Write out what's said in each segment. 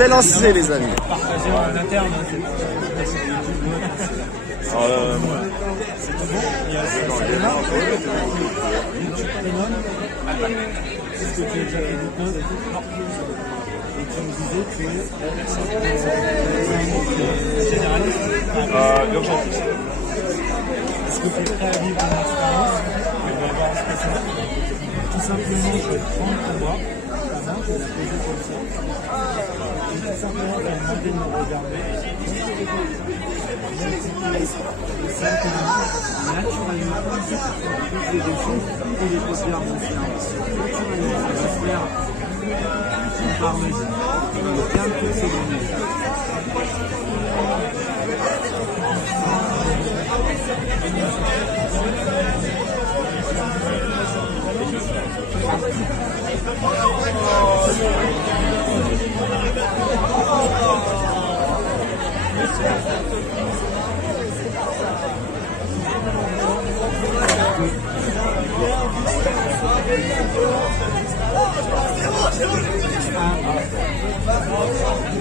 C'est lancé, les amis. Partager en interne, hein, c'est tout bon. Il y a ce là. Est-ce que tu as déjà fait du code et tout? Non. Et tu me disais que c'est généraliste. Urgentiste. Est-ce que tu es prêt à vivre une expérience? On va voir ce que c'est. Tout simplement, je vais prendre ton bras, ta main, je vais la poser comme ça. Et tout simplement, tu vas demander de me regarder. Simplement, naturellement, toutes les deux choses, et les paupières vont se fermer. Naturellement, ça va se faire par mesure. Il y a plein de trucs secondaires.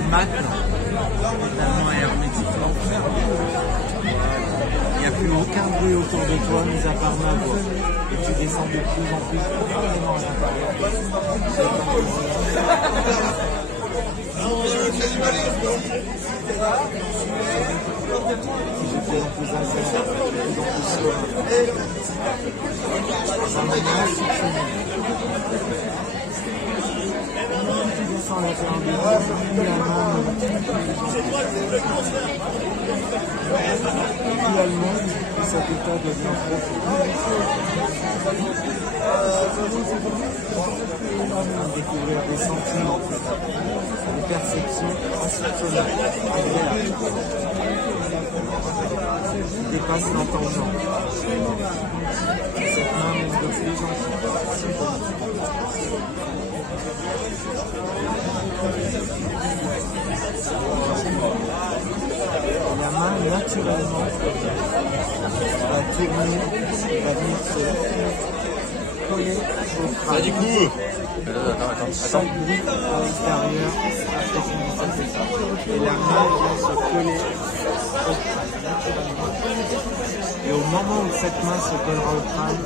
Maintenant, totalement hermétiquement fermé. Il n'y a plus aucun bruit autour de toi, mis à part ma voix. Et tu descends de plus en plus profondément à l'intérieur. Si je fais en plus incertain, de plus en plus serein. Ça m'a succédé. Tu descends la terre de finalement, cet état devient profond. Découvrir des sentiments, des perceptions insoupçonnées, agréables, qui dépassent l'entendement. Cette main monte de plus en plus. La main, naturellement, va tourner, va venir se coller au crâne. Ah, du coup, Chaque bruit à l'extérieur approfondit cette étape. Et la main vient se coller au crâne, naturellement. Et au moment où cette main se collera au crâne,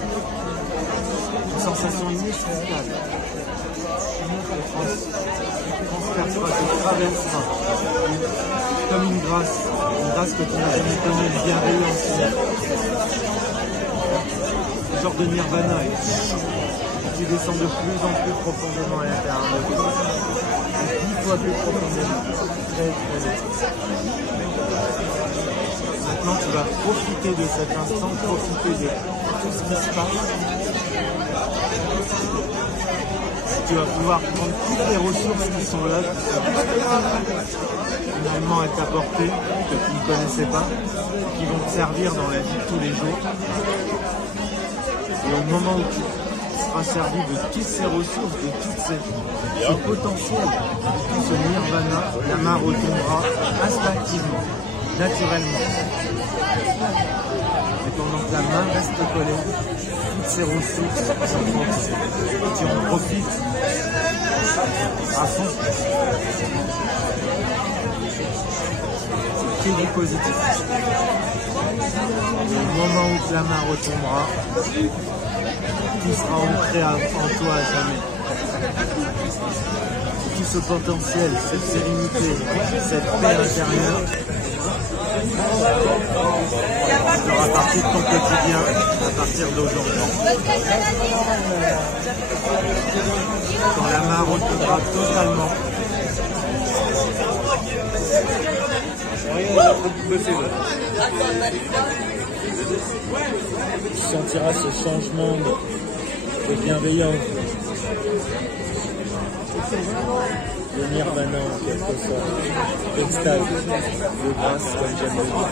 une sensation inexplicable te traversera comme une grâce que tu n'as jamais connue, une bienveillance, un genre de nirvana. Et tu descends de plus en plus profondément à l'intérieur de toi, et 10 fois plus profondément, très très vite. Maintenant, tu vas profiter de cet instant, profiter de tout ce qui se passe. Tu vas pouvoir prendre toutes les ressources qui sont là, qui sont finalement à ta portée, que tu ne connaissais pas, qui vont te servir dans la vie de tous les jours. Et au moment où tu seras servi de toutes ces ressources, de tout ce potentiel, de tout ce nirvana, la main retombera instinctivement, naturellement. Et pendant que la main reste collée, toutes ces ressources sont transmises. Et tu en profites à fond. C'est que du positif. Et au moment où la main retombera, tout sera ancré en toi à jamais. Tout ce potentiel, cette sérénité, cette paix intérieure fera partie de ton quotidien à partir d'aujourd'hui. Quand la main retombera totalement, tu sentiras ce changement de bienveillance, de nirvana en quelque sorte, d'extase, de grâce comme j'aime le dire.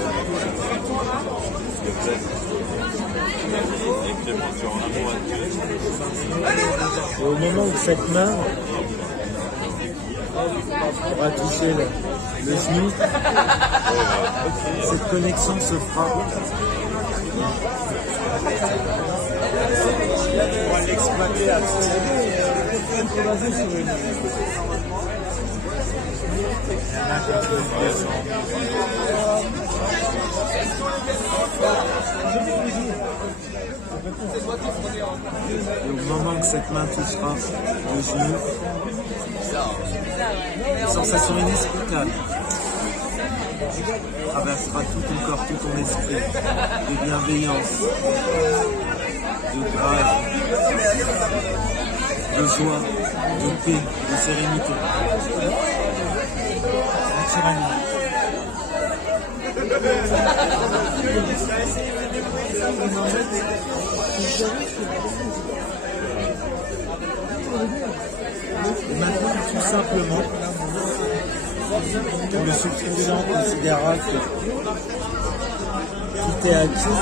Et au moment où cette main aura touché le genou, cette connexion se fera. On va l'exploiter à là quand tu descends. Et au moment que cette main touchera le genou, une sensation inexplicable traversera tout ton corps, tout ton esprit, de bienveillance, de grâce, de joie, de paix, de sérénité. Naturellement. Et maintenant, tout simplement, le substituant considérera que tout est acquis,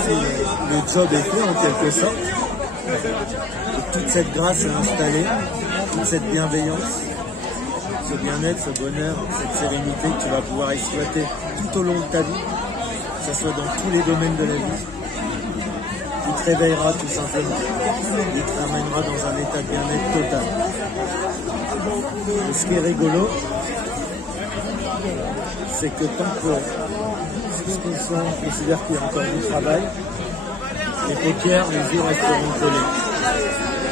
le job est fait en quelque sorte. Et toute cette grâce est installée, toute cette bienveillance, ce bien-être, ce bonheur, cette sérénité que tu vas pouvoir exploiter tout au long de ta vie, que ce soit dans tous les domaines de la vie. Il te réveillera tout simplement. Il te ramènera dans un état de bien-être total. Et ce qui est rigolo, c'est que tant que on considère qu'il y a encore du travail, les paupières, les yeux resteront collés.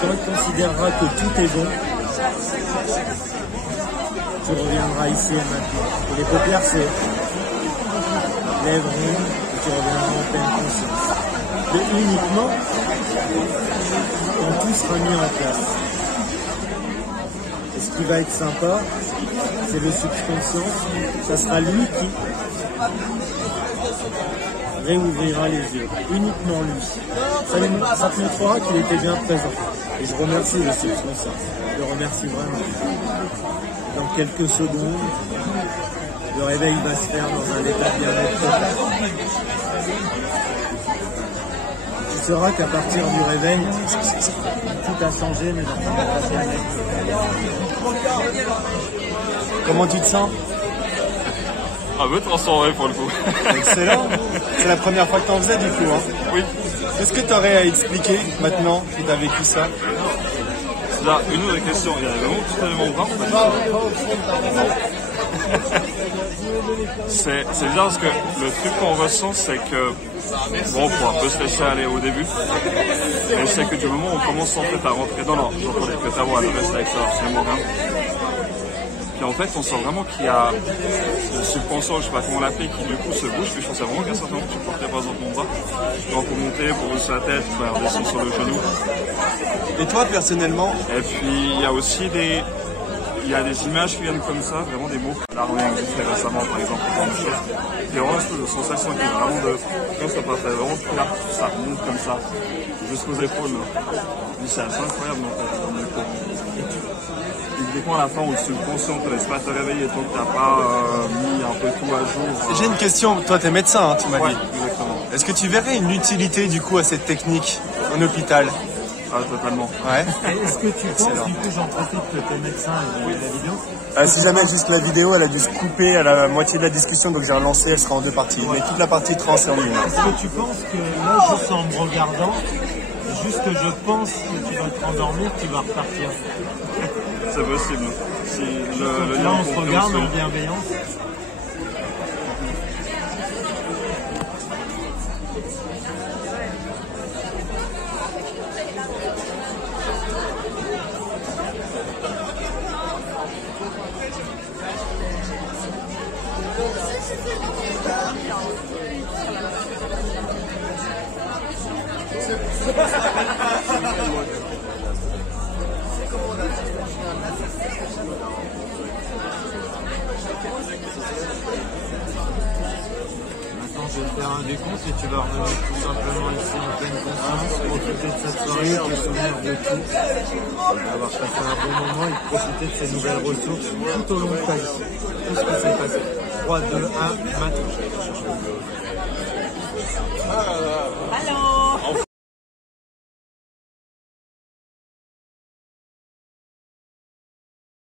Quand il considérera que tout est bon, tu reviendras ici et maintenant. Et les paupières, c'est lèvres rondes, et tu reviendras en pleine conscience. Mais uniquement quand tout sera mis en place. Et ce qui va être sympa, c'est le subconscient, ça sera lui qui réouvrira les yeux, uniquement lui. Ça te montrera qu'il était bien présent. Et je remercie le subconscient, je le remercie vraiment. Dans quelques secondes, le réveil va se faire dans un état de bien-être total. Tu sauras qu'à partir du réveil, tout a changé, mais dans un état de bien-être total. Comment tu te sens? Un peu transformé pour le coup. Excellent. C'est la première fois que tu en faisais du coup. Hein. Oui. Qu'est-ce que tu aurais à expliquer maintenant que tu as vécu ça? Là, une autre question. Il y a vraiment tout élément blanc. C'est bien parce que le truc qu'on ressent, c'est que bon, pour un peu se laisser aller au début, mais c'est que du moment où on commence en fait à rentrer dans l'ordre, j'entendais que ta voix, le reste avec ça, absolument rien. Puis en fait, on sent vraiment qu'il y a le subconscient, je sais pas comment l'appeler, qui du coup se bouge. Puis je pensais vraiment qu'à un certain moment, tu portais par exemple mon bras. Donc pour monter, pour ouvrir la tête, on descend sur le genou. Et toi, personnellement? Et puis il y a aussi des images qui viennent comme ça, vraiment des mots. Là, on a enregistré récemment, par exemple, il y a vraiment une espèce de sensation qui est vraiment de... Quand ça part vraiment plus là, ça remonte comme ça, jusqu'aux épaules. C'est assez incroyable en fait. Typiquement à la fin où le subconscient te laisse pas te réveiller tant que t'as pas mis un peu tout à jour. J'ai une question, toi t'es médecin, hein, tu m'as dit. Exactement. Est-ce que tu verrais une utilité du coup à cette technique en hôpital? Ah, totalement. Ouais. Est-ce que tu penses, du coup j'en profite que tu es médecin et la vidéo? Si jamais juste la vidéo, elle a dû se couper à la moitié de la discussion, donc j'ai relancé, elle sera en deux parties. Mais toute la partie trans est en ligne. Est-ce que tu penses que là, juste en me regardant, juste que je pense que tu vas te rendormir, tu vas repartir? C'est possible. Si le là, on se regarde en bienveillance. Maintenant, je vais te faire un décompte et tu vas revenir tout simplement ici en pleine conscience, profiter de cette soirée, te souvenir de tout, d'avoir passé un bon moment et profiter de ces nouvelles ressources tout au long de ta vie. Tout ce qui s'est passé. 3, 2, 1, maintenant. Allô.